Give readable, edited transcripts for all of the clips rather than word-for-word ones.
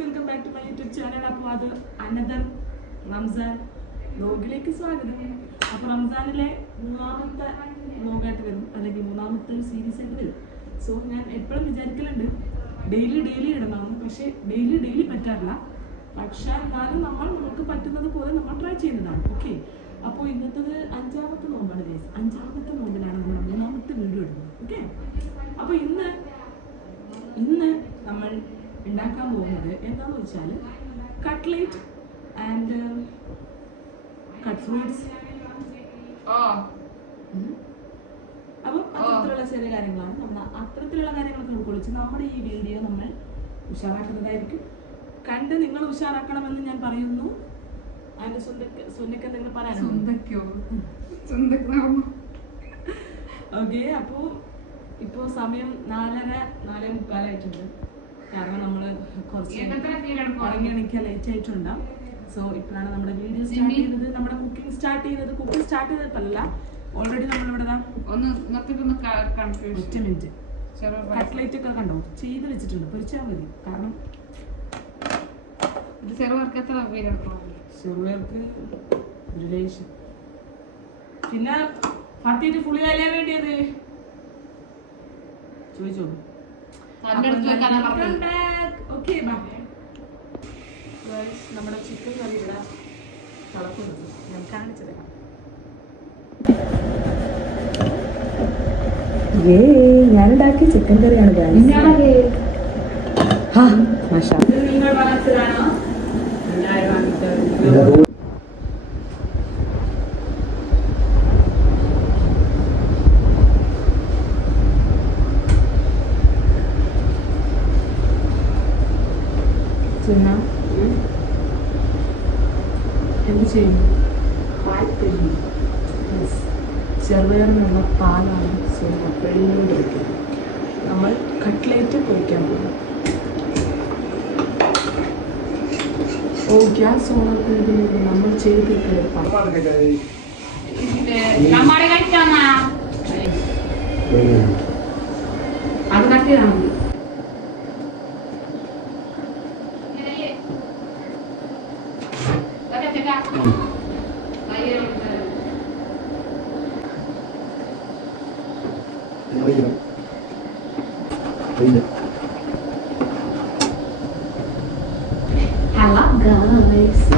Welcome back to my YouTube channel. അപ്പോൾ അത് another Ramzan വ്ലോഗിലേക്ക് സ്വാഗതം. അപ്പോൾ റംസാനിലെ മൂന്നാമത്തെ വ്ലോഗായിട്ട് വരും, അല്ലെങ്കിൽ മൂന്നാമത്തെ ഒരു സീരീസ് ആയിട്ട് വരും. സോ ഞാൻ എപ്പോഴും വിചാരിക്കലുണ്ട് ഡെയിലി ഇടണമെന്ന്, പക്ഷേ ഡെയിലി പറ്റാറില്ല. പക്ഷേ എന്നാലും നമുക്ക് പറ്റുന്നത് പോലെ നമ്മൾ ട്രൈ ചെയ്യുന്നതാണ്. ഓക്കെ, അപ്പോൾ ഇന്നത്തത് 5ാമത്തെ നോമ്പാണ് ഗൈസ്. 5ാമത്തെ നോമ്പിലാണ് നമ്മൾ മൂന്നാമത്തെ വീഡിയോ ഇടുന്നത്. ഓക്കെ, അപ്പോൾ ഇന്ന് നമ്മൾ ഉണ്ടാക്കാൻ പോകുന്നത് എന്താണെന്ന് വെച്ചാൽ കട്ട്ലേറ്റ് ആൻഡ് കട്ട് ഫ്രൂട്ട്സ്. അപ്പം അത്തരത്തിലുള്ള ചെറിയ കാര്യങ്ങളാണ് അത്തരത്തിലുള്ള കാര്യങ്ങളൊക്കെ ഉൾക്കൊള്ളിച്ച് നമ്മുടെ ഈ വീഡിയോ നമ്മൾ ഉഷാറാക്കുന്നതായിരിക്കും. കണ്ട് നിങ്ങൾ ഉഷാറാക്കണമെന്ന് ഞാൻ പറയുന്നു. അതിന്റെ സ്വന്തക്ക് എന്തെങ്കിലും പറയാനുണ്ടോ? ഓക്കെ, അപ്പോൾ ഇപ്പോൾ സമയം 4:45 കാരണം നമ്മൾ കുറച്ച് ഉറങ്ങി എണീക്കാൻ ലേറ്റ് ആയിട്ടുണ്ടാവും. സോ ഇപ്പോഴാണ് നമ്മുടെ വീഡിയോ സ്റ്റാർട്ട് ചെയ്തത്, നമ്മുടെ കുക്കിംഗ് സ്റ്റാർട്ട് ചെയ്തതല്ല. ഓൾറെഡി നമ്മളിവിടെ ഒറ്റ മിനിറ്റ് കട്ട്ലേറ്റ് ഒക്കെ കണ്ടോ ചെയ്ത് വെച്ചിട്ടുണ്ട്, പൊരിച്ചാൽ മതി. കാരണം ചെറുപേർക്ക് ഒരു ലേശം, പിന്നെ പത്തിട്ട് ഫുള്ളി കഴിയാൻ വേണ്ടിയത് ചോദിച്ചോളൂ. നമ്മുടെ ചിക്കൻ കറി ഇവിടെ തിളക്കുന്നത് ഞാൻ കാണിച്ചു തരാം. ഞാനുണ്ടാക്കിയ ചിക്കൻ കറിയാണ്. നിങ്ങൾ വാങ്ങിച്ചതാണോ? എന്ത് ചെയ്യുന്നു? ചെറുപയറിനുള്ള പാലാണ് വെള്ളിയോട് വയ്ക്കുന്നത്. നമ്മൾ കട്ട്ലേറ്റ് പൊരിക്കാൻ പോകുന്നു. ഓ, ഗ്യാസ് ഓണാക്കുന്നത് നമ്മൾ ചെയ്തിട്ട് അത് കട്ടിയാണ്.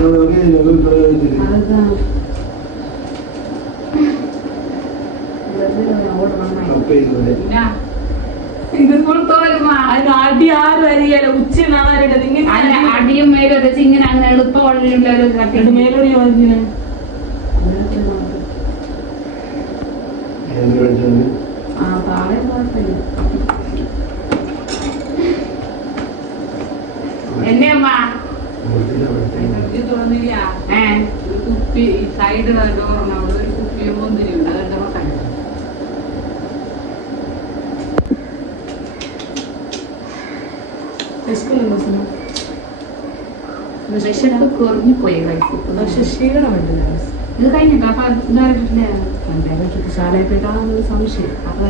Hello guys. അടിയും മേലും വെച്ച് ഇങ്ങനെ അങ്ങനെ എളുപ്പം മേലോടി താഴെ എന്നെ അമ്മ തുറന്നില്ല. ഒരു കുപ്പി ഈ സൈഡ് ഡോറിന് അവിടെ ഒരു കുപ്പിയും മുന്തിരിയുണ്ട്, അതെന്റെ മക്കൾ കുറഞ്ഞു പോയി. പക്ഷെ ക്ഷീണമുണ്ട്. ഇത് കഴിഞ്ഞിട്ട് അപ്പൊ ശാലയിൽ പോയിട്ടാണെന്നൊരു സംശയം. അപ്പൊ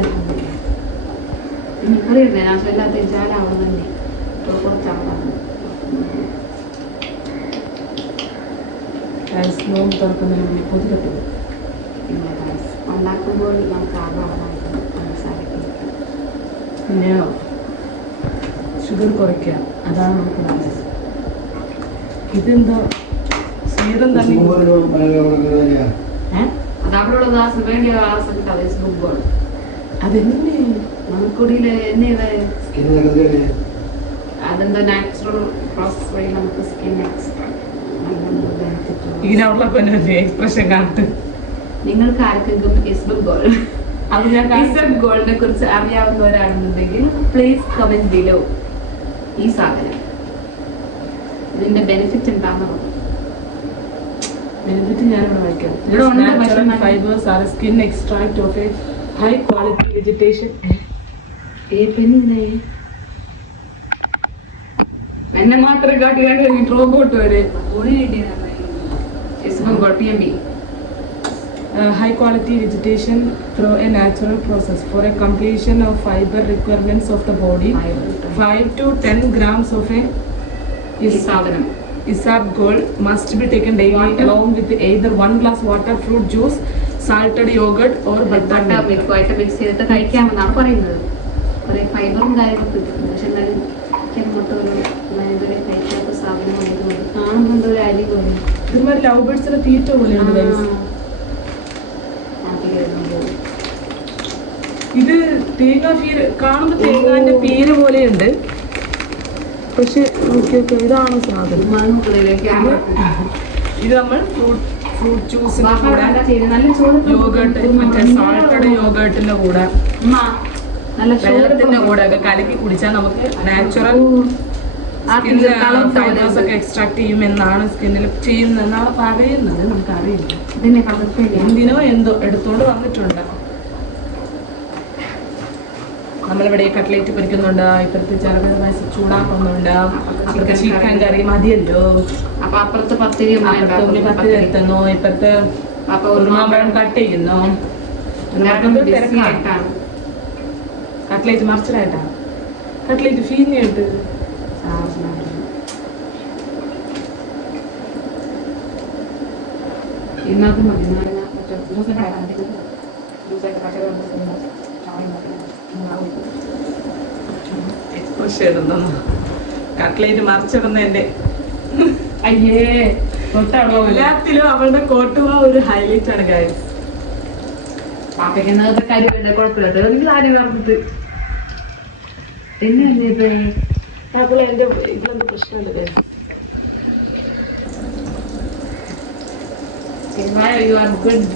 എനിക്കറിയില്ല, ഞാൻ ചൊല്ലാത്ത ശാല അവിടെ തന്നെ കുറച്ചാളാണ്. നോമ്പ് തുറക്കുന്നതിന് വേണ്ടി പൊതുക്കത്തില്ല. ഉണ്ടാക്കുമ്പോൾ നമുക്ക് പിന്നെ ഷുഗർ കുറയ്ക്കുക, അതാണ് നമുക്ക് നല്ലത്. ഇതെന്തോ സീറം തന്നെ അതെന്നെ നമുക്കുള്ളിൽ അതെന്തോ നാച്ചുറൽ പ്രോസസ് വഴി നമുക്ക് സ്കിൻ ഇങ്ങനെയുള്ള എക്സ്പ്രഷൻ കാണട്ടെ. നിങ്ങൾക്ക് ആർക്കെങ്കിലും ഇസ്ബൻ ഗോൾഡിനെ കുറിച്ച് അറിയാവുന്നവരാണെന്നുണ്ടെങ്കിൽ പ്ലീസ് കമന്റ് ബിലോ. ഈ സാധനം ഇതിന്റെ ബെനിഫിറ്റ് ഉണ്ടാകുന്നത് ഞാനിവിടെ വായിക്കാം. Fibres R skin extract of A high quality vegetation. എന്നെ മാത്രം കാട്ടിയാണ് റോബോട്ട് വരെ high quality vegetation through a natural process for a completion of fiber requirements of the body. 5 to 10 grams of a ഈ സാധനം. Isab Gold must be taken daily along with either 1 glass water, fruit juice, salted yogurt or butter milk. ആയിട്ട് mix ചെയ്തിട്ട് കഴിക്കാമെന്നാണ് പറയുന്നത്. കുറേ ഫൈബറും കാര്യങ്ങളൊക്കെ കിട്ടും. പക്ഷെ എന്നാലും കഴിക്കാത്ത സാധനം കാണുന്നുണ്ട് ഒരു അരി പോലെ. ഇതുമാതിരി ലവ് ബേർഡ്സിന്റെ തീറ്റ പോലെയുണ്ട്. ഇത് തേങ്ങ പീര് കാണുമ്പോൾ തേങ്ങാന്റെ പീര് പോലെയുണ്ട്. പക്ഷെ ഇതാണ് സാധനം. ഇത് നമ്മൾ ഫ്രൂട്ട് ജ്യൂസിന്റെ കൂടെ യോഗേർട്ട് മറ്റേ സാൾട്ടഡ് യോഗേർട്ടിന്റെ കൂടെ വെള്ളത്തിന്റെ കൂടെ ഒക്കെ കലക്കി കുടിച്ചാൽ നമുക്ക് നാച്ചുറൽ ഫൈബേഴ്സ് ഒക്കെ എക്സ്ട്രാക്ട് ചെയ്യുമെന്നാണ് സ്കിന്നിൽ ചെയ്യുന്നതെന്നാണ് പറയുന്നത്. നമുക്കറിയില്ല എന്തിനോ എന്തോ എടുത്തോണ്ട് വന്നിട്ടുണ്ട്. നമ്മളിവിടെ കട്ട്ലേറ്റ് പൊരിക്കുന്നുണ്ട്, ഇപ്പുറത്ത് ചെറുപഴ ചൂടാക്കുന്നുണ്ട്, അപ്പുറത്തെ ചിക്കൻ കറി മതിയല്ലോ. അപ്പൊ അപ്പുറത്ത് പത്തിരി എത്തുന്നു, ഇപ്പുറത്ത് ഉരുമാമ്പഴം കട്ട് ചെയ്യുന്നു. കട്ട്ലേറ്റ് മറിച്ചതായിട്ടാണ് കട്ട്ലേറ്റ് ഫീനിയായിട്ട് ഇന്നത്തെ മതി. കട്ട്ലേറ്റ് മറിച്ചിടുന്നതിന്റെ അയ്യേ എല്ലാത്തിലും അവളുടെ കോട്ടുവ ഒരു ഹൈലൈറ്റ് ആണ് ഗൈസ്. പാപ്പയ്ക്കുന്നതൊക്കെ കാര്യമില്ല, കുഴപ്പമില്ല. ആരും പറഞ്ഞിട്ട് എന്നെയല്ലേ ഇത് എന്റെ ഇതിലൊന്നും പ്രശ്നമില്ല. You are good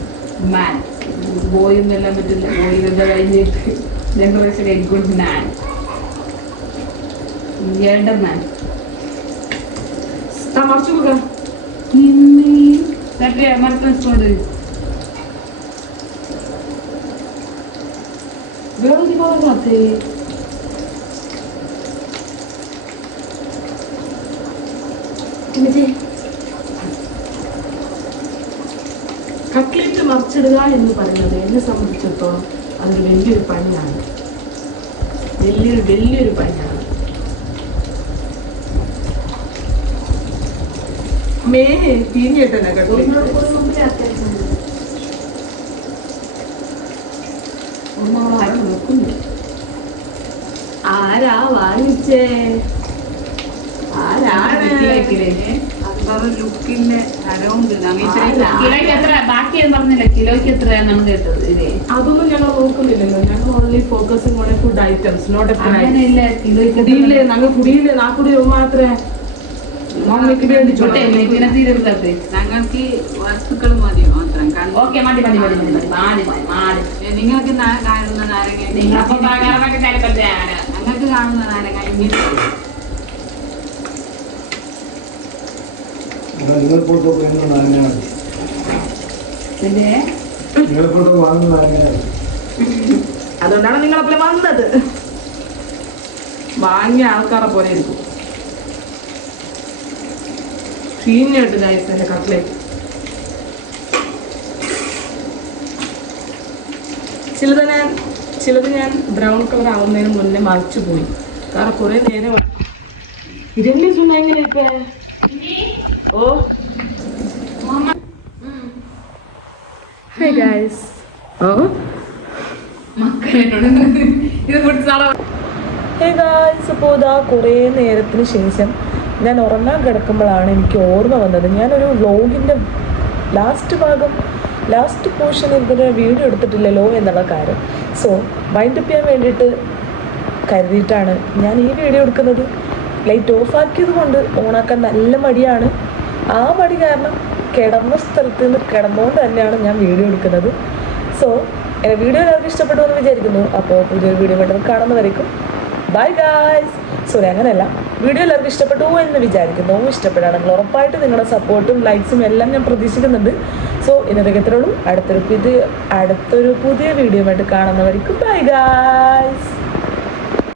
man. Boy എന്നെല്ലാം പറ്റില്ല. ബോയിലൊക്കെ കഴിഞ്ഞിട്ട് generation a good man, elder man. മറിച്ചു കൊടുക്കാം മറക്കാൻ വെച്ചോണ്ട് വേറെ പോകാത്തേ. കട്ട്ലേറ്റ് മറിച്ചിടുക എന്ന് പറയുന്നത് എന്നെ സംബന്ധിച്ചിടത്തോളം അതൊരു വലിയൊരു പണിയാണ്. വലിയൊരു പണിയാണ്. തീഞ്ഞിട്ടല്ല ആരാ വാങ്ങിച്ചേ? ആരാണ് ലുക്കിന്റെ ബാക്കി പറഞ്ഞില്ല. കിലോയ്ക്ക് എത്രയാണെന്നാണ് കേട്ടത്. അതൊന്നും ഞങ്ങൾ നോക്കുന്നില്ലല്ലോ. ഞങ്ങൾ only focusing on food items, not അങ്ങനെയില്ല. കിലോയ്ക്ക് ഫുഡിയില്ലേ? ഞങ്ങൾ ഫുഡിയില്ലേ? നാക്കുടി മാത്രമേ മമ്മിക്ക് വേണ്ടി ഞങ്ങൾക്ക് വസ്തുക്കൾ മതി മാത്രം. ഓക്കെ, മതി. നിങ്ങൾക്ക് കാണുന്ന നാരങ്ങ, ഞങ്ങൾക്ക് കാണുന്ന നാരങ്ങ അതുകൊണ്ടാണ് നിങ്ങളപ്പോൾ വന്നത്. വാങ്ങിയ ആൾക്കാരെ പോലെ ഇരിക്കും. ചീഞ്ഞിട്ട് എന്റെ കട്ട്ലേറ്റ് ചിലത് ഞാൻ ബ്രൗൺ കളർ ആവുന്നതിന് മുന്നേ മറിച്ചു പോയി. കാരണം കുറെ നേരം ഇതെന്നെ സുന്ന എങ്ങനെ ഇപ്പൊ ഓ ഹേ ഗൈസ് ഓ ഹേ ഗൈസ്. അപ്പോൾ ഇതാ കുറേ നേരത്തിന് ശേഷം ഞാൻ ഉറങ്ങാൻ കിടക്കുമ്പോഴാണ് എനിക്ക് ഓർമ്മ വന്നത് ഞാനൊരു വ്ലോഗിൻ്റെ ലാസ്റ്റ് പോർഷൻ ഇതുവരെ വീഡിയോ എടുത്തിട്ടില്ലല്ലോ എന്നുള്ള കാര്യം. സോ വൈൻഡപ്പ് ചെയ്യാൻ വേണ്ടിയിട്ട് കരുതിയിട്ടാണ് ഞാൻ ഈ വീഡിയോ എടുക്കുന്നത്. ലൈറ്റ് ഓഫാക്കിയത് കൊണ്ട് ഓണാക്കാൻ നല്ല മടിയാണ്. ആ മടി കാരണം കിടന്ന സ്ഥലത്ത് നിന്ന് കിടന്നുകൊണ്ട് തന്നെയാണ് ഞാൻ വീഡിയോ എടുക്കുന്നത്. സോ വീഡിയോ എല്ലാവർക്കും ഇഷ്ടപ്പെട്ടു എന്ന് വിചാരിക്കുന്നു. അപ്പോൾ പുതിയൊരു വീഡിയോ വേണ്ടി കാണുന്നവരേക്കും ബൈ ഗായ്സ്. സോറി, അങ്ങനെയല്ല, വീഡിയോ എല്ലാവർക്കും ഇഷ്ടപ്പെട്ടു എന്ന് വിചാരിക്കുന്നു. ഇഷ്ടപ്പെടുകയാണെങ്കിൽ ഉറപ്പായിട്ട് നിങ്ങളുടെ സപ്പോർട്ടും ലൈക്സും എല്ലാം ഞാൻ പ്രതീക്ഷിക്കുന്നുണ്ട്. സോ ഇന്നത്തേക്ക് എത്രയുള്ളൂ. അടുത്തൊരു പുതിയ വീഡിയോ ആയിട്ട് കാണുന്നവരേക്കും ബൈ ഗായ്സ്.